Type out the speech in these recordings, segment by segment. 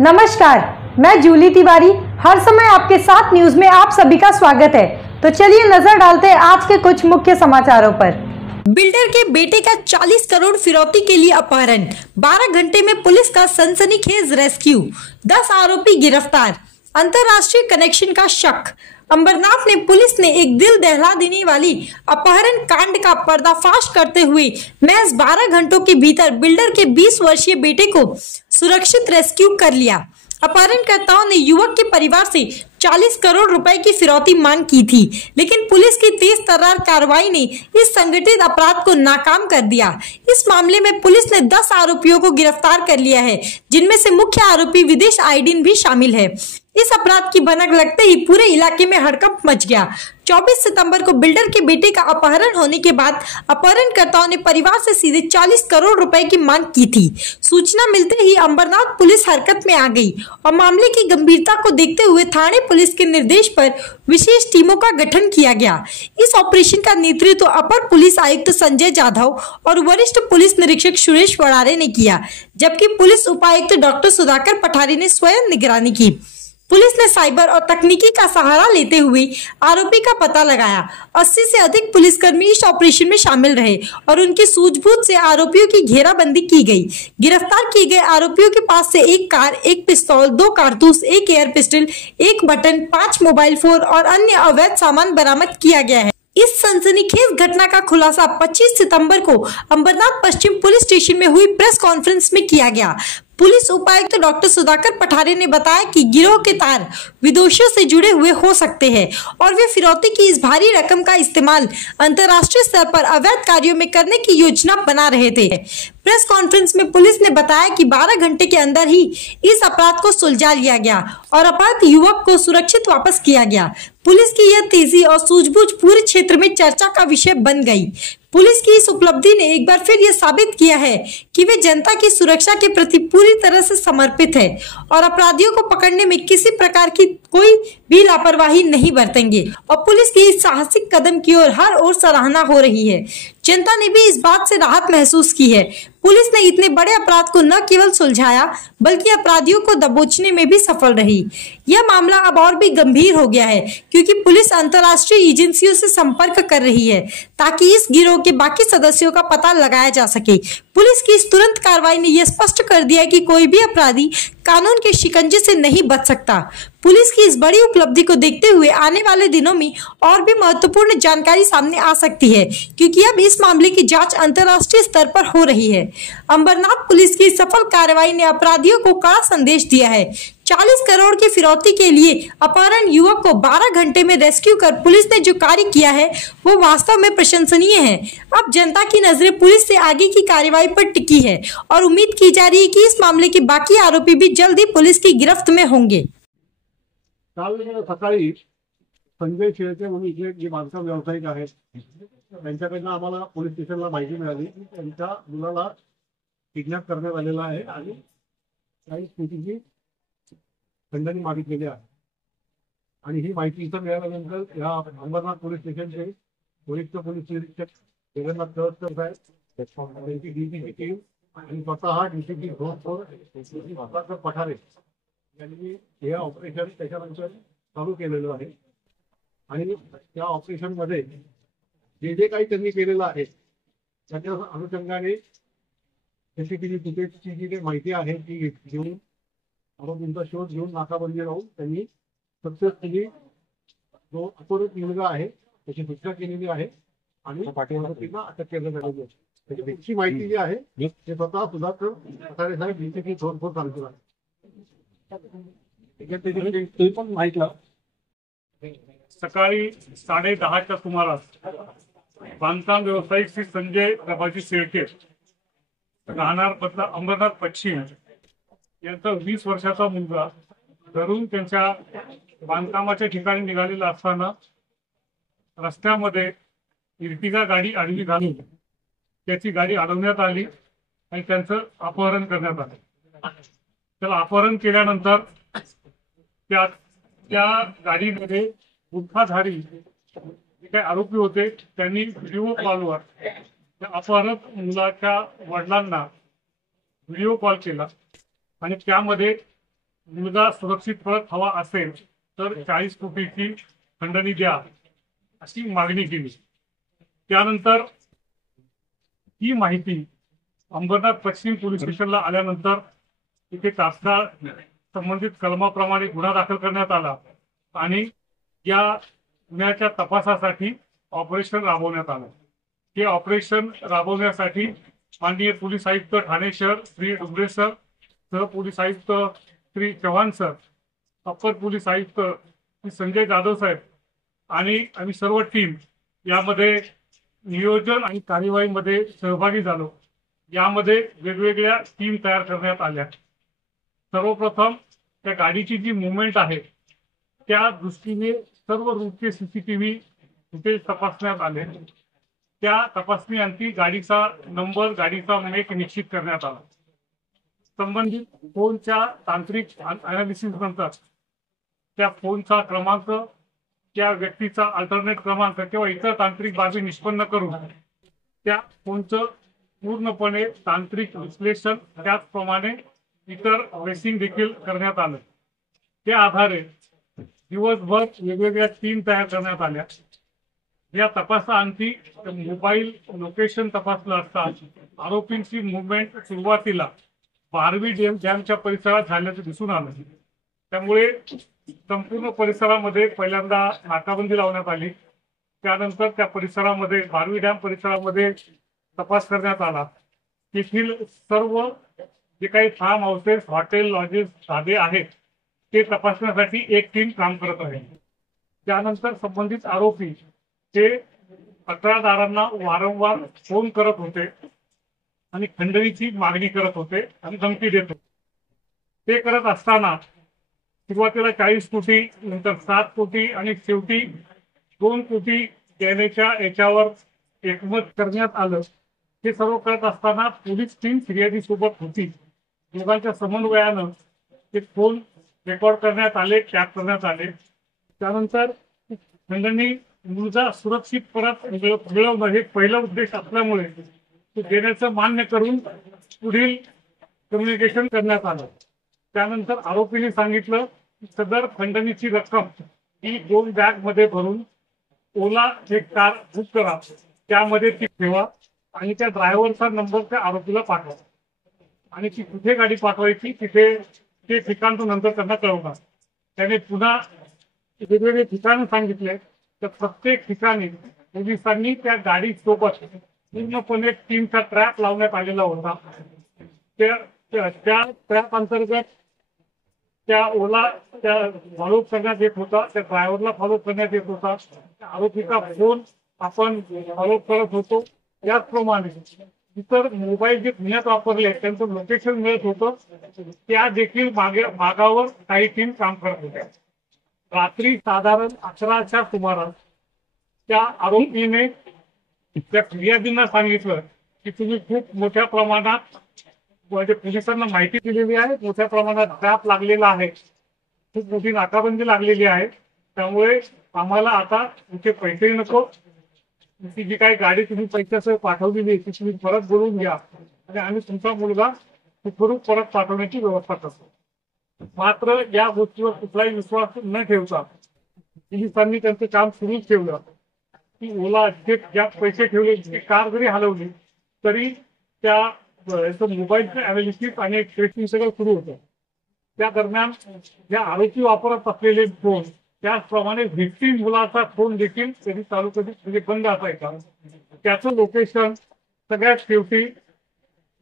नमस्कार, मैं जूली तिवारी हर समय आपके साथ न्यूज में आप सभी का स्वागत है। तो चलिए नजर डालते हैं आज के कुछ मुख्य समाचारों पर। बिल्डर के बेटे का 40 करोड़ फिरौती के लिए अपहरण, 12 घंटे में पुलिस का सनसनीखेज रेस्क्यू, 10 आरोपी गिरफ्तार। अंतर्राष्ट्रीय कनेक्शन का शक, अंबरनाथ में पुलिस ने एक दिल दहला देने वाली अपहरण कांड का पर्दाफाश करते हुए महज 12 घंटों के भीतर बिल्डर के 20 वर्षीय बेटे को सुरक्षित रेस्क्यू कर लिया। अपहरणकर्ताओं ने युवक के परिवार से 40 करोड़ रुपए की फिरौती मांग की थी, लेकिन पुलिस की तेज तर्रार कार्रवाई ने इस संगठित अपराध को नाकाम कर दिया। इस मामले में पुलिस ने 10 आरोपियों को गिरफ्तार कर लिया है, जिनमें से मुख्य आरोपी विदेश आइडिन भी शामिल है। इस अपराध की भनक लगते ही पूरे इलाके में हड़कंप मच गया। 24 सितंबर को बिल्डर के बेटे का अपहरण होने के बाद अपहरणकर्ताओं ने परिवार से सीधे 40 करोड़ रुपए की मांग की थी। सूचना मिलते ही अंबरनाथ पुलिस हरकत में आ गई और मामले की गंभीरता को देखते हुए थाने पुलिस के निर्देश पर विशेष टीमों का गठन किया गया। इस ऑपरेशन का नेतृत्व अपर पुलिस आयुक्त संजय जाधव और वरिष्ठ पुलिस निरीक्षक सुरेश वड़ारे ने किया, जबकि पुलिस उपायुक्त डॉक्टर सुधाकर पठारी ने स्वयं निगरानी की। पुलिस ने साइबर और तकनीकी का सहारा लेते हुए आरोपी का पता लगाया। 80 से अधिक पुलिसकर्मी इस ऑपरेशन में शामिल रहे और उनकी सूझबूझ से आरोपियों की घेराबंदी की गई। गिरफ्तार किए गए आरोपियों के पास से एक कार, एक पिस्तौल, 2 कारतूस, एक एयर पिस्टल, एक बटन, 5 मोबाइल फोन और अन्य अवैध सामान बरामद किया गया है। इस सनसनीखेज घटना का खुलासा 25 सितंबर को अंबरनाथ पश्चिम पुलिस स्टेशन में हुई प्रेस कॉन्फ्रेंस में किया गया। पुलिस उपायुक्त डॉक्टर सुधाकर पठारे ने बताया कि गिरोह के तार विदेशों से जुड़े हुए हो सकते हैं और वे फिरौती की इस भारी रकम का इस्तेमाल अंतर्राष्ट्रीय स्तर पर अवैध कार्यों में करने की योजना बना रहे थे। प्रेस कॉन्फ्रेंस में पुलिस ने बताया कि 12 घंटे के अंदर ही इस अपराध को सुलझा लिया गया और अपराध युवक को सुरक्षित वापस किया गया। पुलिस की यह तेजी और सूझबूझ पूरे क्षेत्र में चर्चा का विषय बन गई। पुलिस की इस उपलब्धि ने एक बार फिर यह साबित किया है कि वे जनता की सुरक्षा के प्रति पूरी तरह से समर्पित है और अपराधियों को पकड़ने में किसी प्रकार की कोई भी लापरवाही नहीं बरतेंगे। और पुलिस की इस साहसिक कदम की ओर हर ओर सराहना हो रही है। जनता ने भी इस बात से राहत महसूस की है। पुलिस ने इतने बड़े अपराध को न केवल सुलझाया बल्कि अपराधियों को दबोचने में भी सफल रही। यह मामला अब और भी गंभीर हो गया है क्योंकि पुलिस अंतर्राष्ट्रीय एजेंसियों से संपर्क कर रही है ताकि इस गिरोह के बाकी सदस्यों का पता लगाया जा सके। पुलिस की इस तुरंत कार्रवाई ने यह स्पष्ट कर दिया कि कोई भी अपराधी कानून के शिकंजे से नहीं बच सकता। पुलिस की इस बड़ी उपलब्धि को देखते हुए आने वाले दिनों में और भी महत्वपूर्ण जानकारी सामने आ सकती है क्योंकि अब इस मामले की जांच अंतर्राष्ट्रीय स्तर पर हो रही है। अंबरनाथ पुलिस की सफल कार्रवाई ने अपराधियों को कड़ा संदेश दिया है। 40 करोड़ की फिरौती के लिए अपहरण युवक को 12 घंटे में रेस्क्यू कर पुलिस ने जो कार्य किया है वो वास्तव में प्रशंसनीय है। अब जनता की नजरें पुलिस से आगे की कार्रवाई पर टिकी है और उम्मीद की जा रही है कि इस मामले के बाकी आरोपी भी जल्द ही पुलिस की गिरफ्त में होंगे। काल सकाळी संजय शेळके म्हणून इथले जे बांधकाम व्यावसायिक आहेत त्यांच्याकडनं आम्हाला पोलीस स्टेशनला माहिती मिळाली की त्यांच्या मुलाला किडनॅप करण्यात आलेला आहे आणि काही स्थितीची खंडणी मागितलेली आहे। आणि ही माहिती इथं मिळाल्यानंतर या अंबरनाथ पोलीस स्टेशनचे वरिष्ठ पोलीस निरीक्षक जगन्नाथ कळसकर साहेब, त्यांची डीसीची टीम आणि स्वतः डीसीपी सुधाकर पठारे यांनी हे ऑपरेशन त्याच्यानंतर चालू केलेलं आहे। आणि त्या ऑपरेशन मध्ये जे काही त्यांनी केलेलं आहे त्याच्या अनुषंगाने सीसीटीव्ही फुटेजची जी माहिती आहे ती घेऊन आरोपींचा शोध घेऊन नाकाबंदी लावून त्यांनी सक्सेसफुली जो अपहृत मुलगा आहे त्याची सुटका केलेली आहे आणि आरोपींना अटक करण्यात आलेली आहे। त्याची माहिती जी आहे ते स्वतः सुधाकर पठारे साहेब डीसीपी थोडफोड सांगतो आहे। सकाळी 10:30च्या सुमारास बांधकाम व्यावसायिक श्री संजय प्रभाजी शेळके राहणार अंबरनाथ पश्चिम यांचा 20 वर्षाचा मुलगा धरून त्यांच्या बांधकामाच्या ठिकाणी निघालेला असताना रस्त्यामध्ये इर्टिगा गाडी आडवी घालून त्याची गाडी अडवण्यात आली आणि त्यांचं अपहरण करण्यात आलं। त्याला अपहरण केल्यानंतर त्या गाडीमध्ये गुटखाधारी जे काही आरोपी होते त्यांनी व्हिडिओ कॉलवर त्या अपहरत मुलाच्या वडिलांना व्हिडिओ कॉल केला आणि त्यामध्ये मुलगा सुरक्षित परत हवा असेल तर 40 कोटीची खंडणी द्या अशी मागणी केली। त्यानंतर ही माहिती अंबरनाथ पश्चिम पोलीस स्टेशनला आल्यानंतर तिथे तात्काळ संबंधित कलमाप्रमाणे गुन्हा दाखल करण्यात आला आणि या गुन्ह्याच्या तपासासाठी ऑपरेशन राबवण्यात आलं। हे ऑपरेशन राबवण्यासाठी माननीय पोलीस आयुक्त ठाणे शहर श्री डुबरे सर, सह पोलीस आयुक्त Shri Chavan sir, upper police आयुक्त श्री संजय जाधव साहेब आणि आम्ही सर्व टीम यामध्ये नियोजन आणि कार्यवाहीमध्ये सहभागी झालो। यामध्ये वेगवेगळ्या टीम तयार करण्यात आल्या। सर्वप्रथम त्या गाडीची जी मुवमेंट आहे त्या दृष्टीने सर्व रूटचे सीसीटीव्ही फुटेज तपासण्यात आले। त्या तपासणीअंती गाडीचा नंबर, गाडीचा मेक निश्चित करण्यात आला। संबंधित फोनच्या तांत्रिक अनालिसिस नंतर त्या फोनचा क्रमांक, त्या व्यक्तीचा अल्टरनेट क्रमांक किंवा इतर तांत्रिक बाबी निष्पन्न करून त्या फोनचं पूर्णपणे तांत्रिक विश्लेषण, त्याचप्रमाणे इतर ट्रेसिंग देखील करण्यात आलं। त्या आधारे दिवसभर वेगवेगळ्या टीम तयार करण्यात आल्या। या तपासाअंती मोबाईल लोकेशन तपासलं असता आरोपींची मुवमेंट सुरुवातीला 12वी डॅमच्या परिसरात झाल्याचं दिसून आलं। त्यामुळे संपूर्ण परिसरामध्ये पहिल्यांदा नाकाबंदी लावण्यात आली। त्यानंतर त्या परिसरामध्ये 12वी डॅम परिसरामध्ये तपास करण्यात आला। तेथील सर्व जे काही फार्म हाऊसेस, हॉटेल, लॉजेस, ढाबे आहेत ते तपासण्यासाठी एक टीम काम करत आहे। त्यानंतर संबंधित आरोपी ते तक्रारदारांना वारंवार फोन करत होते आणि खंडणीची मागणी करत होते आणि धमकी देत होते। ते करत असताना सुरुवातीला 40 कोटी, नंतर 7 कोटी आणि शेवटी 2 कोटी देण्याच्या याच्यावर एकमत करण्यात आलं। हे सर्व करत असताना पोलीस टीम फिर्यादी सोबत होती। दोघांच्या समन्वयानं ते फोन रेकॉर्ड करण्यात आले, टॅप करण्यात आले। त्यानंतर खंडणी मुलगा सुरक्षित परत मिळवणं हे पहिला उद्देश असल्यामुळे ते देण्याचं मान्य करून पुढील कम्युनिकेशन करण्यात आलं। त्यानंतर आरोपीने सांगितलं की सदर खंडणीची रक्कम ही 2 बॅग मध्ये भरून ओला एक कार बुक करा, त्यामध्ये ती ठेवा आणि त्या ड्रायव्हरचा नंबर त्या आरोपीला पाठवा आणि ती कुठे गाडी पाठवायची तिथे ते ठिकाण तो नंतर त्यांना कळवणार। त्याने पुन्हा वेगवेगळे ठिकाण सांगितले तर प्रत्येक ठिकाणी पोलिसांनी त्या गाडीसोबत पूर्णपणे टीमचा ट्रॅप लावण्यात आलेला होता। त्या ट्रॅप अंतर्गत त्या ओला त्या फॉलो करण्यात येत होता, त्या ड्रायव्हरला फॉलो करण्यात येत होता, आरोपीचा फोन आपण फॉलो करत होतो। त्याचप्रमाणे इतर मोबाईल जे पुण्यात वापरले त्यांचं लोकेशन मिळत होतं, त्या देखील मागावर काही टीम काम करत होत्या। रात्री साधारण 11च्या सुमारास त्या आरोपीने त्या फिर्यादींना सांगितलं की तुम्ही खूप मोठ्या प्रमाणात म्हणजे पोलिसांना माहिती दिलेली आहे, मोठ्या प्रमाणात ट्रॅप लागलेला आहे, खूप मोठी नाकाबंदी लागलेली आहे, त्यामुळे आम्हाला आता तुमचे पैसे नको, ती जी काही गाडी तुम्ही पैशासह पाठवलेली ती तुम्ही परत बोलून घ्या आणि आम्ही तुमचा मुलगा सुखरूप परत पाठवण्याची व्यवस्था करतो। मात्र या गोष्टीवर कुठलाही विश्वास न ठेवता पोलिसांनी त्यांचं काम सुरूच ठेवलं की ओला जे ज्या पैसे ठेवले ती कार जरी हलवली तरी त्या मोबाईलचं अनालिसिस आणि ट्रेसिंग सगळं सुरू होतं। त्या दरम्यान ज्या आरोपी वापरत असलेले फोन, त्याचप्रमाणे व्हिक्टीम मुलाचा फोन देखील कधी चालू कधी म्हणजे बंद असायचा। त्याचं लोकेशन सगळ्यात शेवटी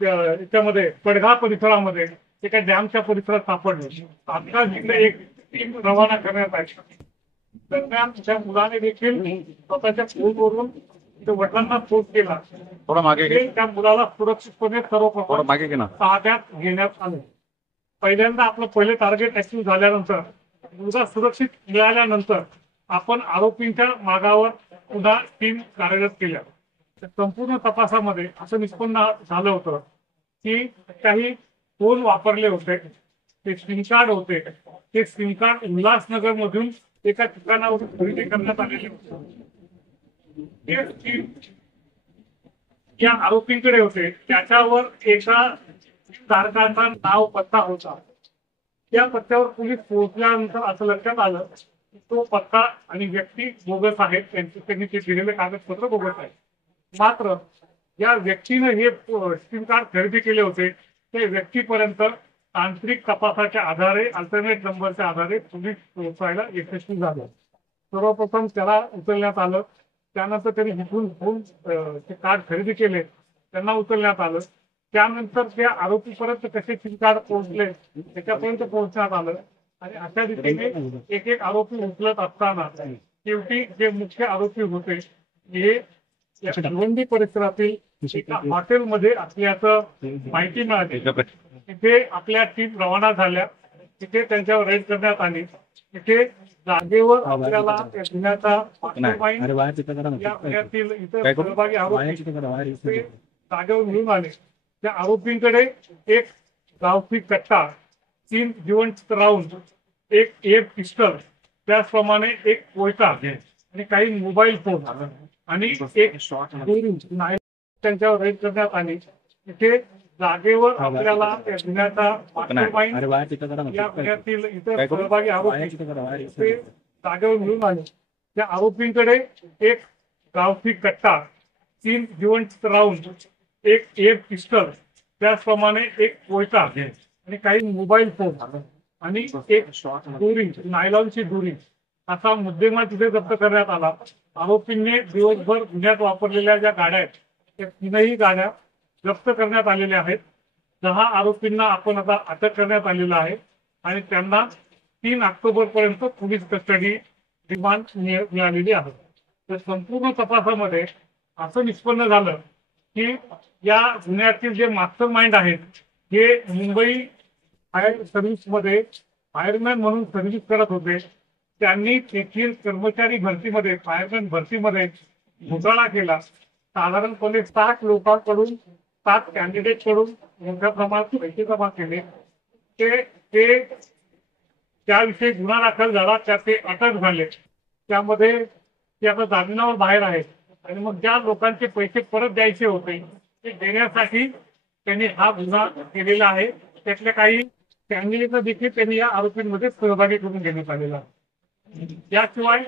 त्याच्यामध्ये पडघा परिसरामध्ये एका डॅमच्या परिसरात सापडलं। तात्काळ तिथे एक टीम रवाना करण्यात आली। दरम्यान त्या मुलाने देखील स्वतःच्या फोनवरून वडिलांना फोन केला, थोडा मागे घे, त्या मुलाला सुरक्षितपणे थोडं मागे घे ना, ताब्यात घेण्यात आले। पहिल्यांदा आपलं पहिले टार्गेट अचीव्ह झाल्यानंतर मुलगा सुरक्षित मिळाल्यानंतर आपण आरोपींच्या मागावर पुन्हा टीम कार्यरत केल्या। संपूर्ण तपासामध्ये असं निष्पन्न झालं होतं की काही फोन वापरले होते, ते सिम कार्ड होते, ते सिम कार्ड उल्हासनगर मधून एका ठिकाणावरून खरेदी करण्यात आलेले होते। ज्या आरोपींकडे होते त्याच्यावर एका धारकाचा नाव पत्ता होता। त्या पत्त्यावर पोलीस पोहोचल्यानंतर असं लक्षात आलं की तो पत्ता आणि व्यक्ती बोगस आहेत, त्यांनी ते दिलेले कागदपत्र बोगस आहेत. मात्र या व्यक्तीने हे सिम कार्ड खरेदी केले होते ते व्यक्तीपर्यंत तांत्रिक तपासाच्या आधारे अल्टरनेट नंबरच्या आधारे पोलीस पोहोचायला यशस्वी झाले. सर्वप्रथम त्याला उचलण्यात आलं, त्यानंतर त्यांनी हिथून ते कार्ड खरेदी केले, त्यांना उचलण्यात आलं. त्यानंतर त्या आरोपीपर्यंत कसे सिम कार्ड पोहोचले त्याच्यापर्यंत पोहोचण्यात आलं आणि अशा रीतीने एक एक आरोपी उचलत असताना शेवटी जे मुख्य आरोपी होते हे भिवंडी परिसरातील एका हॉटेलमध्ये असल्याचं माहिती मिळाली. तिथे आपल्या टीम रवाना झाल्या, तिथे त्यांच्यावर रेड करण्यात आली. तिथे जागेवर आपल्याला त्या गुन्ह्याचा या गुन्ह्यातील इतर सहभागी आरोपी ते जागेवर मिळून आले. त्या आरोपींकडे एक गावठी कट्टा, 3 जिवंत राऊंड, एक एअर पिस्टल, त्याचप्रमाणे एक कोयता आणि काही मोबाईल फोन आणि एक दोरी त्यांच्यावर रेड करण्यात आली. तिथे जागेवर आपल्याला त्या गुन्ह्याचा या गुन्ह्यातील इतर सहभागी आरोपी ते जागेवर मिळून आले. त्या आरोपींकडे एक गावठी कट्टा, 3 जिवंत राऊंड, एक एअर पिस्टल, त्याचप्रमाणे एक कोयता आणि काही मोबाईल फोन आणि एक दोरी, नायलॉनची दोरी असा मुद्देमाल तिथे जप्त करण्यात आला. आरोपींनी दिवसभर गुन्ह्यात वापरलेल्या ज्या गाड्या आहेत त्या 3ही गाड्या जप्त करण्यात आलेल्या आहेत. 10 आरोपींना आपण आता अटक करण्यात आलेला आहे आणि त्यांना 3 ऑक्टोबर पर्यंत पोलीस कस्टडी रिमांड मिळालेली आहे. तर संपूर्ण तपासामध्ये असं निष्पन्न झालं की या गुन्ह्यातील जे मास्टर माइंड आहेत हे मुंबई फायर सर्व्हिसमध्ये फायरमॅन म्हणून सर्व्हिस करत होते. त्यांनी तेथील कर्मचारी भरतीमध्ये, फायरमॅन भरतीमध्ये घोटाळा केला. साधारणपणे 60 लोकांकडून, 7 कॅन्डिडेट कडून मोठ्या प्रमाणात पैसे जमा केले. ते त्याविषयी गुन्हा दाखल झाला, त्याचे अटक झाले. त्यामध्ये ते आता जामिनावर बाहेर आहेत आणि मग ज्या लोकांचे पैसे परत द्यायचे होते ते देण्यासाठी त्यांनी हा गुन्हा केलेला आहे. त्यातल्या काही फॅमिलीचा देखील त्यांनी या आरोपींमध्ये सहभागी करून घेण्यात आलेला आहे. याशिवाय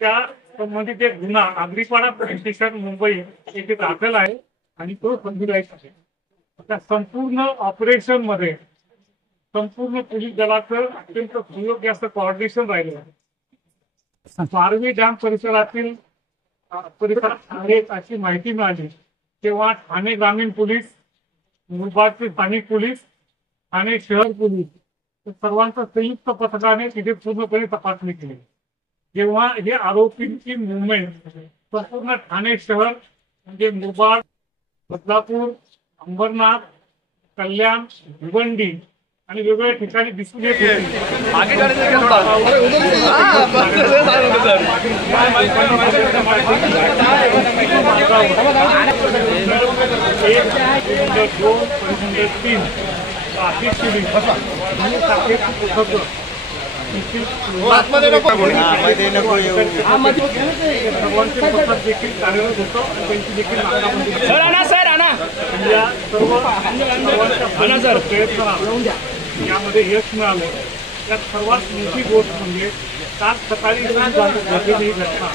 त्या संबंधित एक गुन्हा आगरीपाडा पोलीस स्टेशन मुंबई येथे दाखल आहे आणि तो संशोधित आहे. त्या संपूर्ण ऑपरेशन मध्ये संपूर्ण पोलीस दलाचं अत्यंत सुयोग्य असं कोऑर्डिनेशन राहिलं आहे. पारवी डॅम परिसरातील अशी माहिती मिळाली तेव्हा ठाणे ग्रामीण पोलीस, मुरबाडचे स्थानिक पोलीस, ठाणे शहर पोलीस सर्वांच्या संयुक्त पथकाने तिथे पूर्णपणे तपासणी केली. जेव्हा हे आरोपींची मुवमेंट संपूर्ण ठाणे शहर म्हणजे मुरबाड, बदलापूर, अंबरनाथ, कल्याण, भिवंडी आणि वेगवेगळ्या ठिकाणी दिसून येत होती. सर्वांचे पथक देखील कार्यरत होतं आणि त्यांची देखील प्रयत्न यामध्ये यश मिळालं. त्यात सर्वात मोठी गोष्ट म्हणजे काल सकाळी घडलेली ही घटना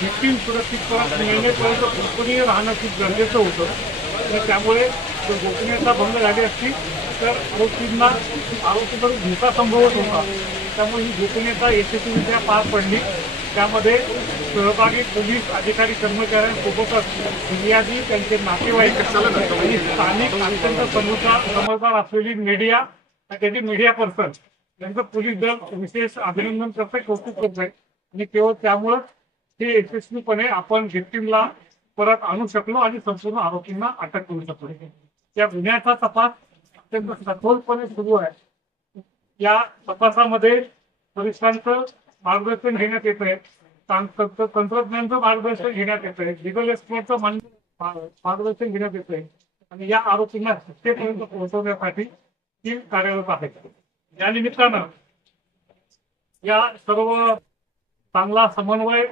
victim सुरक्षित मिळण्यापर्यंत गोपनीय राहणं खूप गरजेचं होतं आणि त्यामुळे जर गोपनीयता भंग झाली असती तर आरोपीवर धोका संभवत होता. त्यामुळे ही गोपनीयता यशस्वीरित्या पार पडली. त्यामध्ये सहभागी पोलीस अधिकारी कर्मचाऱ्यांसोबतच फिर्यादी, त्यांचे नातेवाईक आणि स्थानिक अत्यंत समजदार असलेली मीडिया आणि त्याची मीडिया पर्सन यांचं पोलीस दल विशेष अभिनंदन करतंय, कौतुक करतंय आणि केवळ त्यामुळेच हे यशस्वीपणे आपण व्हिक्टिमला परत आणू शकलो आणि संपूर्ण आरोपींना अटक करू शकलो. या गुन्ह्याचा तपास अत्यंत सखोलपणे सुरू आहे. या तपासामध्ये वरिष्ठांचं मार्गदर्शन घेण्यात येत आहे, तंत्रज्ञानाचं मार्गदर्शन घेण्यात येत आहे, लिगल एक्सपर्टचं मार्गदर्शन घेण्यात येत आहे आणि या आरोपींना शिक्षेपर्यंत पोहोचवण्यासाठी टीम कार्यरत आहे. या निमित्तानं या सर्व चांगला समन्वय,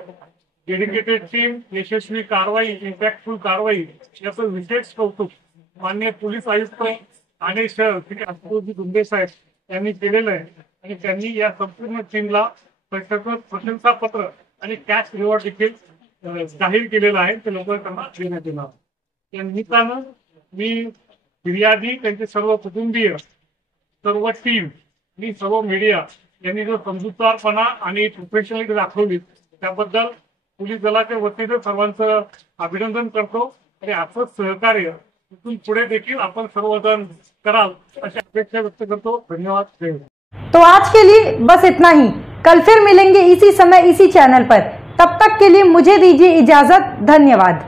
डेडिकेटेड टीम, यशस्वी कारवाई, इम्पॅक्टफुल कारवाई याचं विशेष कौतुक माननीय पोलीस आयुक्त ठाणे शहर श्री अशोकजी गुंडे साहेब यांनी केलेलं आहे आणि त्यांनी या संपूर्ण टीमला प्रशंसापत्र आणि कॅश रिवॉर्ड देखील जाहीर केलेलं आहे. ते लवकर त्यांना देण्यात येणार. या निमित्तानं मी फिर्यादी, त्यांचे सर्व कुटुंबीय, सर्व टीम आणि सर्व मीडिया यांनी जो समजूतदारपणा आणि प्रोफेशनॅलिटी दाखवली त्याबद्दल पोलीस दलाच्या वतीनं सर्वांचं अभिनंदन करतो आणि असंच सहकार्य इथून पुढे देखील आपण सर्वजण कराल अशी अपेक्षा व्यक्त करतो. धन्यवाद. तो आज के लिए बस इतना ही. कल फिर मिलेंगे इसी समय इसी चैनल पर. तब तक के लिए मुझे दीजिए इजाजत. धन्यवाद.